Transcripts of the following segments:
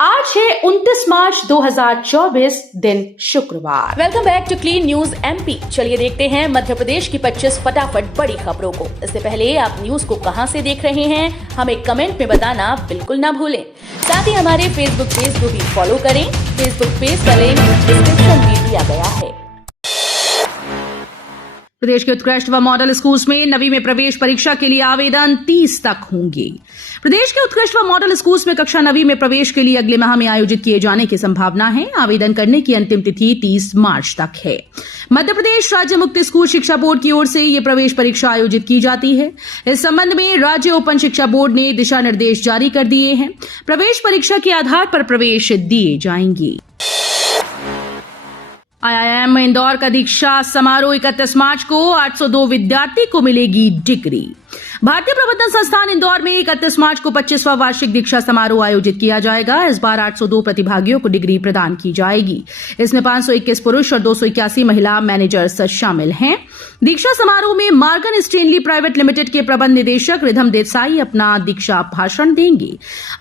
आज है 29 मार्च 2024 दिन शुक्रवार। Welcome back to clean news MP. चलिए देखते हैं मध्य प्रदेश की 25 फटाफट बड़ी खबरों को। इससे पहले आप न्यूज को कहां से देख रहे हैं हमें कमेंट में बताना बिल्कुल ना भूलें। साथ ही हमारे फेसबुक पेज को भी फॉलो करें। फेसबुक पेज का लिंक डिस्क्रिप्शन में दिया गया है। प्रदेश के उत्कृष्ट व मॉडल स्कूल्स में 9वीं में प्रवेश परीक्षा के लिए आवेदन 30 तक होंगे। प्रदेश के उत्कृष्ट व मॉडल स्कूल्स में कक्षा 9वीं में प्रवेश के लिए अगले माह में आयोजित किए जाने की संभावना है। आवेदन करने की अंतिम तिथि 30 मार्च तक है। मध्य प्रदेश राज्य मुक्त स्कूल शिक्षा बोर्ड की ओर से ये प्रवेश परीक्षा आयोजित की जाती है। इस संबंध में राज्य ओपन शिक्षा बोर्ड ने दिशा निर्देश जारी कर दिए हैं। प्रवेश परीक्षा के आधार पर प्रवेश दिए जाएंगे। IIM इंदौर का दीक्षा समारोह 31 मार्च को 802 विद्यार्थी को मिलेगी डिग्री। भारतीय प्रबंधन संस्थान इंदौर में 31 मार्च को 25वां वार्षिक दीक्षा समारोह आयोजित किया जाएगा। इस बार 802 प्रतिभागियों को डिग्री प्रदान की जाएगी। इसमें 521 पुरुष और 281 महिला मैनेजर्स शामिल हैं। दीक्षा समारोह में मार्गन स्टेनली प्राइवेट लिमिटेड के प्रबंध निदेशक रिधम देसाई अपना दीक्षा भाषण देंगे।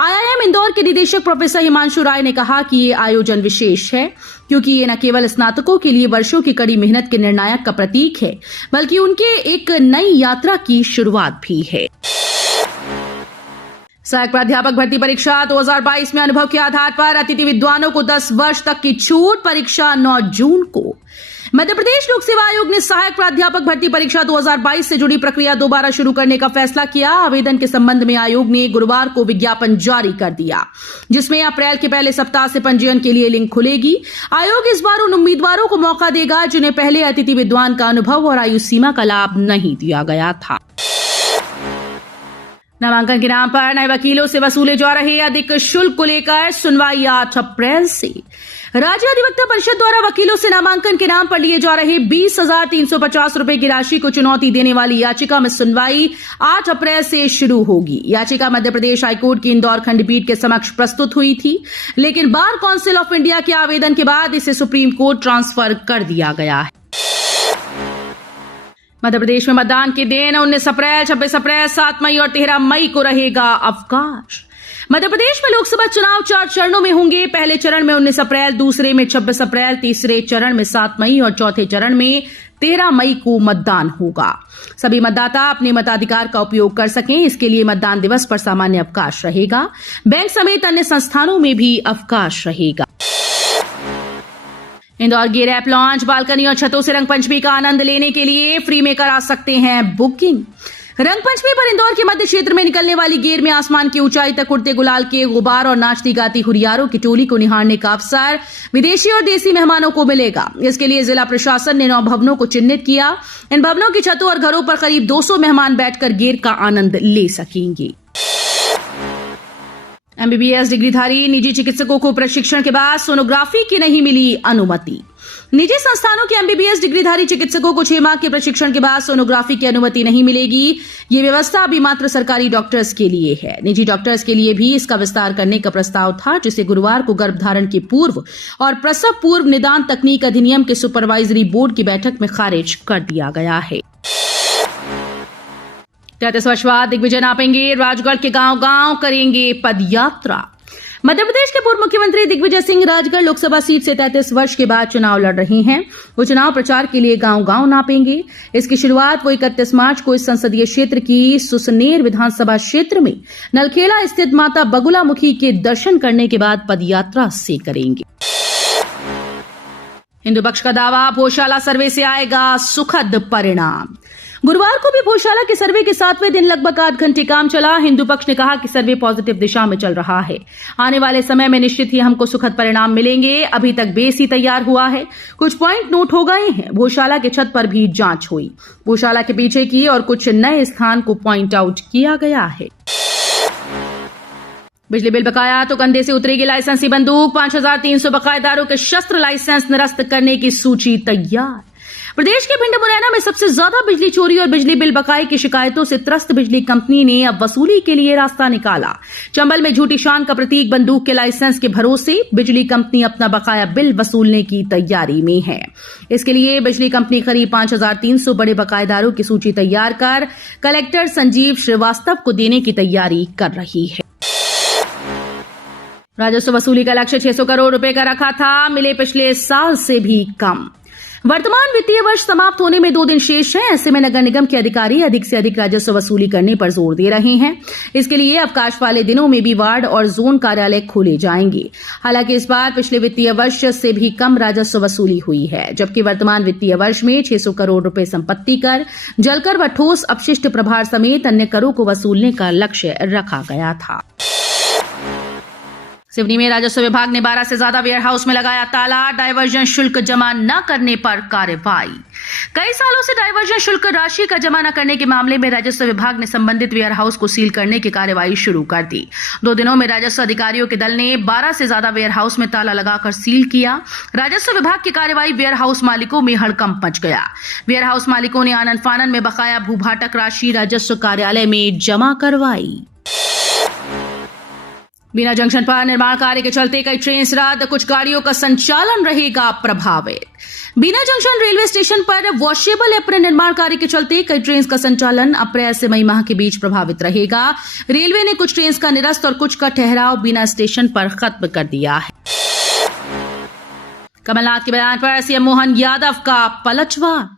IIM इंदौर के निदेशक प्रोफेसर हिमांशु राय ने कहा कि ये आयोजन विशेष है क्योंकि ये न केवल स्नातकों के लिए वर्षों की कड़ी मेहनत के निर्णायक का प्रतीक है बल्कि उनके एक नई यात्रा की शुरुआत भी है। सहायक प्राध्यापक भर्ती परीक्षा 2022 में अनुभव के आधार पर अतिथि विद्वानों को 10 वर्ष तक की छूट। परीक्षा 9 जून को। मध्य प्रदेश लोक सेवा आयोग ने सहायक प्राध्यापक भर्ती परीक्षा 2022 से जुड़ी प्रक्रिया दोबारा शुरू करने का फैसला किया। आवेदन के संबंध में आयोग ने गुरुवार को विज्ञापन जारी कर दिया, जिसमें अप्रैल के पहले सप्ताह से पंजीयन के लिए लिंक खुलेगी। आयोग इस बार उन उम्मीदवारों को मौका देगा जिन्हें पहले अतिथि विद्वान का अनुभव और आयु सीमा का लाभ नहीं दिया गया था। नामांकन के नाम पर नए वकीलों से वसूले जा रहे अधिक शुल्क को लेकर सुनवाई 8 अप्रैल से। राज्य अधिवक्ता परिषद द्वारा वकीलों से नामांकन के नाम पर लिए जा रहे 20,350 रुपए की राशि को चुनौती देने वाली याचिका में सुनवाई 8 अप्रैल से शुरू होगी। याचिका मध्य प्रदेश हाईकोर्ट की इंदौर खंडपीठ के समक्ष प्रस्तुत हुई थी, लेकिन बार काउंसिल ऑफ इंडिया के आवेदन के बाद इसे सुप्रीम कोर्ट ट्रांसफर कर दिया गया है। मध्य प्रदेश में मतदान के दिन 19 अप्रैल, 26 अप्रैल, 7 मई और 13 मई को रहेगा अवकाश। मध्य प्रदेश में लोकसभा चुनाव 4 चरणों में होंगे। पहले चरण में 19 अप्रैल, दूसरे में 26 अप्रैल, तीसरे चरण में 7 मई और चौथे चरण में 13 मई को मतदान होगा। सभी मतदाता अपने मताधिकार का उपयोग कर सकें, इसके लिए मतदान दिवस पर सामान्य अवकाश रहेगा। बैंक समेत अन्य संस्थानों में भी अवकाश रहेगा। इंदौर गेर ऐप लॉन्च। बालकनी और छतों से रंगपंचमी का आनंद लेने के लिए फ्री में करा सकते हैं बुकिंग। रंगपंचमी पर इंदौर के मध्य क्षेत्र में निकलने वाली गेर में आसमान की ऊंचाई तक उड़ते गुलाल के गुबार और नाचती गाती हुरियारों की टोली को निहारने का अवसर विदेशी और देसी मेहमानों को मिलेगा। इसके लिए जिला प्रशासन ने 9 भवनों को चिन्हित किया। इन भवनों की छतों और घरों पर करीब 200 मेहमान बैठकर गेर का आनंद ले सकेंगे। MBBS डिग्रीधारी निजी चिकित्सकों को प्रशिक्षण के बाद सोनोग्राफी की नहीं मिली अनुमति। निजी संस्थानों के MBBS डिग्रीधारी चिकित्सकों को 6 माह के प्रशिक्षण के बाद सोनोग्राफी की अनुमति नहीं मिलेगी। ये व्यवस्था अभी मात्र सरकारी डॉक्टर्स के लिए है। निजी डॉक्टर्स के लिए भी इसका विस्तार करने का प्रस्ताव था, जिसे गुरुवार को गर्भधारण के पूर्व और प्रसव पूर्व निदान तकनीक अधिनियम के सुपरवाइजरी बोर्ड की बैठक में खारिज कर दिया गया है। 33 वर्ष बाद दिग्विजय नापेंगे। राजगढ़ के गांव-गांव करेंगे पदयात्रा। मध्य प्रदेश के पूर्व मुख्यमंत्री दिग्विजय सिंह राजगढ़ लोकसभा सीट से 33 वर्ष के बाद चुनाव लड़ रहे हैं। वो चुनाव प्रचार के लिए गांव-गांव नापेंगे। इसकी शुरुआत वो 31 मार्च को इस संसदीय क्षेत्र की सुसनेर विधानसभा क्षेत्र में नलखेड़ा स्थित माता बगुलामुखी के दर्शन करने के बाद पदयात्रा से करेंगे। हिंदू पक्ष का दावा, भोजशाला सर्वे से आएगा सुखद परिणाम। गुरुवार को भी भोजशाला के सर्वे के 7वें दिन लगभग 8 घंटे काम चला। हिंदू पक्ष ने कहा कि सर्वे पॉजिटिव दिशा में चल रहा है। आने वाले समय में निश्चित ही हमको सुखद परिणाम मिलेंगे। अभी तक बेस ही तैयार हुआ है, कुछ पॉइंट नोट हो गए हैं। भोजशाला के छत पर भी जांच हुई। भोजशाला के पीछे की और कुछ नए स्थान को पॉइंट आउट किया गया है। बिजली बिल बकाया तो कंधे से उतरेगी लाइसेंसी बंदूक। 5,300 बकायेदारों के शस्त्र लाइसेंस निरस्त करने की सूची तैयार। प्रदेश के भिंड मुरैना में सबसे ज्यादा बिजली चोरी और बिजली बिल बकाये की शिकायतों से त्रस्त बिजली कंपनी ने अब वसूली के लिए रास्ता निकाला। चंबल में झूठी शान का प्रतीक बंदूक के लाइसेंस के भरोसे बिजली कंपनी अपना बकाया बिल वसूलने की तैयारी में है। इसके लिए बिजली कंपनी करीब 5,300 बड़े बकायेदारों की सूची तैयार कर कलेक्टर संजीव श्रीवास्तव को देने की तैयारी कर रही है। राजस्व वसूली का लक्ष्य 600 करोड़ रुपए का रखा था, मिले पिछले साल से भी कम। वर्तमान वित्तीय वर्ष समाप्त होने में 2 दिन शेष हैं। ऐसे में नगर निगम के अधिकारी अधिक से अधिक राजस्व वसूली करने पर जोर दे रहे हैं। इसके लिए अवकाश वाले दिनों में भी वार्ड और जोन कार्यालय खोले जाएंगे। हालांकि इस बार पिछले वित्तीय वर्ष से भी कम राजस्व वसूली हुई है, जबकि वर्तमान वित्तीय वर्ष में 600 करोड़ रुपए संपत्ति कर, जलकर व ठोस अपशिष्ट प्रभार समेत अन्य करों को वसूलने का लक्ष्य रखा गया था। सिवनी में राजस्व विभाग ने 12 से ज्यादा वेयर हाउस में लगाया ताला, डायवर्जन शुल्क जमा न करने पर कार्रवाई। कई सालों से डायवर्जन शुल्क राशि का जमा न करने के मामले में राजस्व विभाग ने संबंधित वेयर हाउस को सील करने की कार्रवाई शुरू कर दी। 2 दिनों में राजस्व अधिकारियों के दल ने 12 से ज्यादा वेयर हाउस में ताला लगाकर सील किया। राजस्व विभाग की कार्रवाई वेयर हाउस मालिकों में हड़कंप मच गया। वेयर हाउस मालिकों ने आनन फानन में बकाया भूभाटक राशि राजस्व कार्यालय में जमा करवाई। बीना जंक्शन पर निर्माण कार्य के चलते कई ट्रेन रद्द, कुछ गाड़ियों का संचालन रहेगा प्रभावित। बीना जंक्शन रेलवे स्टेशन पर वॉशेबल एप्रन निर्माण कार्य के चलते कई ट्रेन का संचालन अप्रैल से मई माह के बीच प्रभावित रहेगा। रेलवे ने कुछ ट्रेन का निरस्त और कुछ का ठहराव बीना स्टेशन पर खत्म कर दिया है। कमलनाथ के बयान पर सीएम मोहन यादव का पलटवार।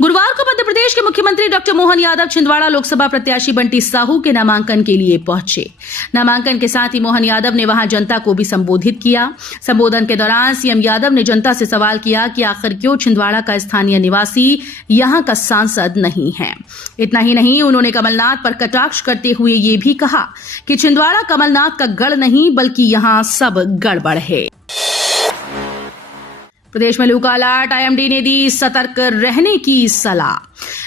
गुरुवार को मध्य प्रदेश के मुख्यमंत्री डॉक्टर मोहन यादव छिंदवाड़ा लोकसभा प्रत्याशी बंटी साहू के नामांकन के लिए पहुंचे। नामांकन के साथ ही मोहन यादव ने वहां जनता को भी संबोधित किया। संबोधन के दौरान सीएम यादव ने जनता से सवाल किया कि आखिर क्यों छिंदवाड़ा का स्थानीय निवासी यहां का सांसद नहीं है। इतना ही नहीं, उन्होंने कमलनाथ पर कटाक्ष करते हुए ये भी कहा कि छिंदवाड़ा कमलनाथ का गढ़ नहीं बल्कि यहां सब गड़बड़ है। प्रदेश में लू का अलर्ट, आईएमडी ने दी सतर्क रहने की सलाह।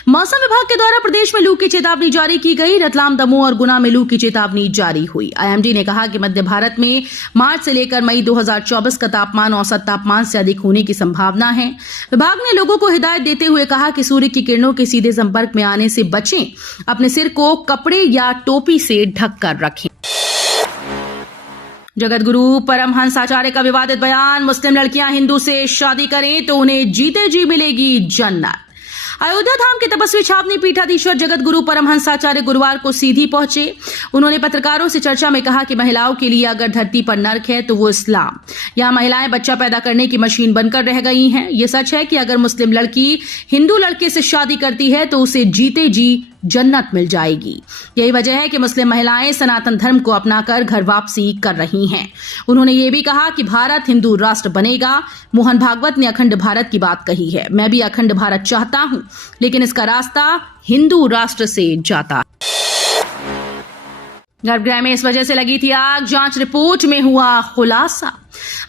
मौसम विभाग के द्वारा प्रदेश में लू की चेतावनी जारी की गई। रतलाम, दमोह और गुना में लू की चेतावनी जारी हुई। आईएमडी ने कहा कि मध्य भारत में मार्च से लेकर मई 2024 का तापमान औसत तापमान से अधिक होने की संभावना है। विभाग ने लोगों को हिदायत देते हुए कहा कि सूर्य की किरणों के सीधे संपर्क में आने से बचें, अपने सिर को कपड़े या टोपी से ढककर रखें। जगत गुरु परमहंस आचार्य का विवादित बयान, मुस्लिम लड़कियां हिंदू से शादी करें तो उन्हें जीते जी मिलेगी जन्नत। अयोध्या धाम के तपस्वी छावनी पीठाधीश्वर जगत गुरु परमहंस आचार्य गुरुवार को सीधी पहुंचे। उन्होंने पत्रकारों से चर्चा में कहा कि महिलाओं के लिए अगर धरती पर नर्क है तो वो इस्लाम। यहाँ महिलाएं बच्चा पैदा करने की मशीन बनकर रह गई हैं। ये सच है कि अगर मुस्लिम लड़की हिंदू लड़के से शादी करती है तो उसे जीते जी जन्नत मिल जाएगी। यही वजह है कि मुस्लिम महिलाएं सनातन धर्म को अपनाकर घर वापसी कर रही हैं। उन्होंने ये भी कहा कि भारत हिंदू राष्ट्र बनेगा। मोहन भागवत ने अखंड भारत की बात कही है। मैं भी अखंड भारत चाहता हूं, लेकिन इसका रास्ता हिंदू राष्ट्र से जाता। गर्भगृह में इस वजह से लगी थी आग, जांच रिपोर्ट में हुआ खुलासा।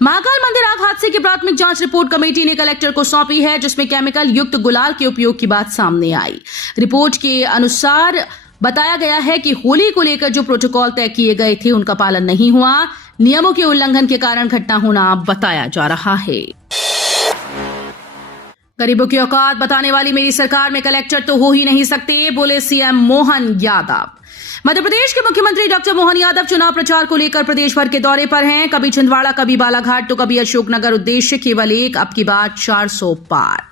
महाकाल मंदिर आग हादसे की प्राथमिक जांच रिपोर्ट कमेटी ने कलेक्टर को सौंपी है, जिसमें केमिकल युक्त गुलाल के उपयोग की बात सामने आई। रिपोर्ट के अनुसार बताया गया है कि होली को लेकर जो प्रोटोकॉल तय किए गए थे उनका पालन नहीं हुआ। नियमों के उल्लंघन के कारण घटना होना बताया जा रहा है। गरीबों की औकात बताने वाली मेरी सरकार में कलेक्टर तो हो ही नहीं सकते, बोले सीएम मोहन यादव। मध्य प्रदेश के मुख्यमंत्री डॉक्टर मोहन यादव चुनाव प्रचार को लेकर प्रदेश भर के दौरे पर हैं। कभी छिंदवाड़ा, कभी बालाघाट तो कभी अशोकनगर। उद्देश्य केवल एक, अब की बात 400 पार।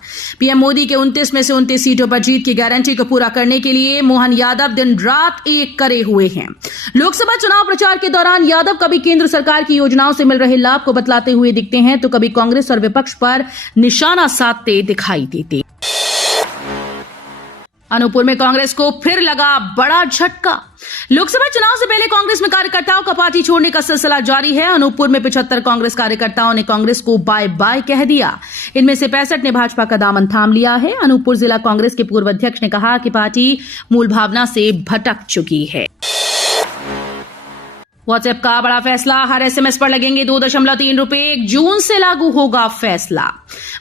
पीएम मोदी के 29 में से 29 सीटों पर जीत की गारंटी को पूरा करने के लिए मोहन यादव दिन रात एक करे हुए हैं। लोकसभा चुनाव प्रचार के दौरान यादव कभी केंद्र सरकार की योजनाओं से मिल रहे लाभ को बतलाते हुए दिखते हैं तो कभी कांग्रेस और विपक्ष पर निशाना साधते दिखाई देते। अनूपपुर में कांग्रेस को फिर लगा बड़ा झटका। लोकसभा चुनाव से पहले कांग्रेस में कार्यकर्ताओं का पार्टी छोड़ने का सिलसिला जारी है। अनूपपुर में 75 कांग्रेस कार्यकर्ताओं ने कांग्रेस को बाय बाय कह दिया। इनमें से 65 ने भाजपा का दामन थाम लिया है। अनूपपुर जिला कांग्रेस के पूर्व अध्यक्ष ने कहा कि पार्टी मूल भावना से भटक चुकी है। व्हाट्सएप का बड़ा फैसला, हर एसएमएस पर लगेंगे 2.3 रुपए। 1 जून से लागू होगा फैसला।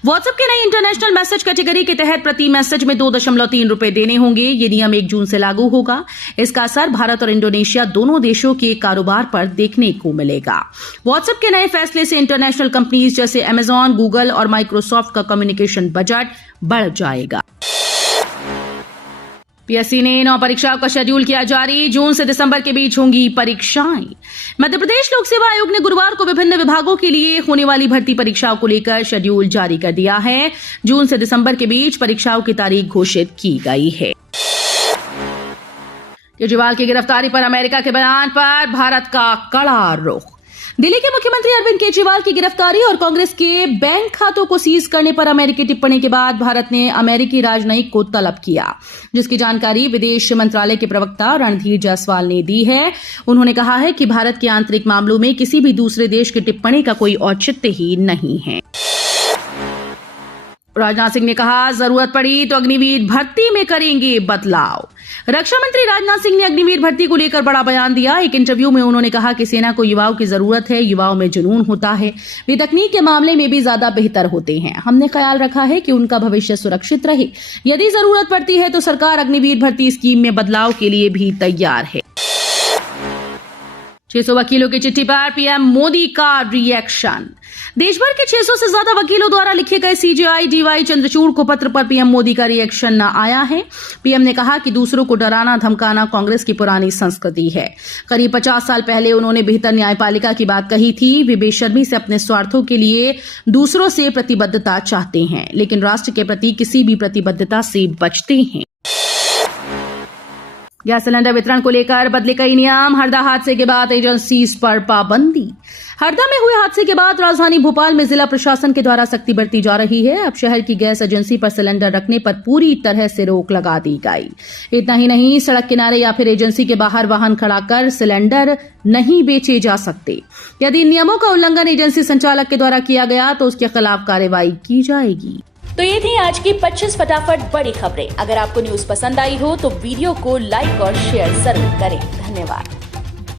व्हाट्सएप के नई इंटरनेशनल मैसेज कैटेगरी के तहत प्रति मैसेज में 2.3 रुपए देने होंगे। ये नियम 1 जून से लागू होगा। इसका असर भारत और इंडोनेशिया दोनों देशों के कारोबार पर देखने को मिलेगा। व्हाट्सएप के नए फैसले से इंटरनेशनल कंपनीज जैसे अमेजॉन, गूगल और माइक्रोसॉफ्ट का कम्युनिकेशन बजट बढ़ जाएगा। पीएससी ने 9 परीक्षाओं का शेड्यूल किया जारी। जून से दिसंबर के बीच होंगी परीक्षाएं। मध्य प्रदेश लोक सेवा आयोग ने गुरुवार को विभिन्न विभागों के लिए होने वाली भर्ती परीक्षाओं को लेकर शेड्यूल जारी कर दिया है। जून से दिसंबर के बीच परीक्षाओं की तारीख घोषित की गई है। केजरीवाल की गिरफ्तारी पर अमेरिका के बयान पर भारत का कड़ा रुख। दिल्ली के मुख्यमंत्री अरविंद केजरीवाल की गिरफ्तारी और कांग्रेस के बैंक खातों को सीज करने पर अमेरिकी टिप्पणी के बाद भारत ने अमेरिकी राजनयिक को तलब किया, जिसकी जानकारी विदेश मंत्रालय के प्रवक्ता रणधीर जायसवाल ने दी है। उन्होंने कहा है कि भारत के आंतरिक मामलों में किसी भी दूसरे देश की टिप्पणी का कोई औचित्य ही नहीं है। राजनाथ सिंह ने कहा, जरूरत पड़ी तो अग्निवीर भर्ती में करेंगे बदलाव। रक्षा मंत्री राजनाथ सिंह ने अग्निवीर भर्ती को लेकर बड़ा बयान दिया। एक इंटरव्यू में उन्होंने कहा कि सेना को युवाओं की जरूरत है, युवाओं में जुनून होता है, वे तकनीक के मामले में भी ज्यादा बेहतर होते हैं। हमने ख्याल रखा है कि उनका भविष्य सुरक्षित रहे। यदि जरूरत पड़ती है तो सरकार अग्निवीर भर्ती स्कीम में बदलाव के लिए भी तैयार है। 600 वकीलों की चिट्ठी पर पीएम मोदी का रिएक्शन। देश भर के 600 से ज्यादा वकीलों द्वारा लिखे गए सीजेआई डीवाई चंद्रचूड़ को पत्र पर पीएम मोदी का रिएक्शन आया है। पीएम ने कहा कि दूसरों को डराना धमकाना कांग्रेस की पुरानी संस्कृति है। करीब 50 साल पहले उन्होंने बेहतर न्यायपालिका की बात कही थी। वे बेशर्मी से अपने स्वार्थों के लिए दूसरों से प्रतिबद्धता चाहते हैं, लेकिन राष्ट्र के प्रति किसी भी प्रतिबद्धता से बचते हैं। गैस सिलेंडर वितरण को लेकर बदले कई नियम। हरदा हादसे के बाद एजेंसीज पर पाबंदी। हरदा में हुए हादसे के बाद राजधानी भोपाल में जिला प्रशासन के द्वारा सख्ती बरती जा रही है। अब शहर की गैस एजेंसी पर सिलेंडर रखने पर पूरी तरह से रोक लगा दी गई। इतना ही नहीं, सड़क किनारे या फिर एजेंसी के बाहर वाहन खड़ा कर सिलेंडर नहीं बेचे जा सकते। यदि इन नियमों का उल्लंघन एजेंसी संचालक के द्वारा किया गया तो उसके खिलाफ कार्रवाई की जाएगी। तो ये थी आज की 25 फटाफट बड़ी खबरें। अगर आपको न्यूज पसंद आई हो तो वीडियो को लाइक और शेयर जरूर करें। धन्यवाद।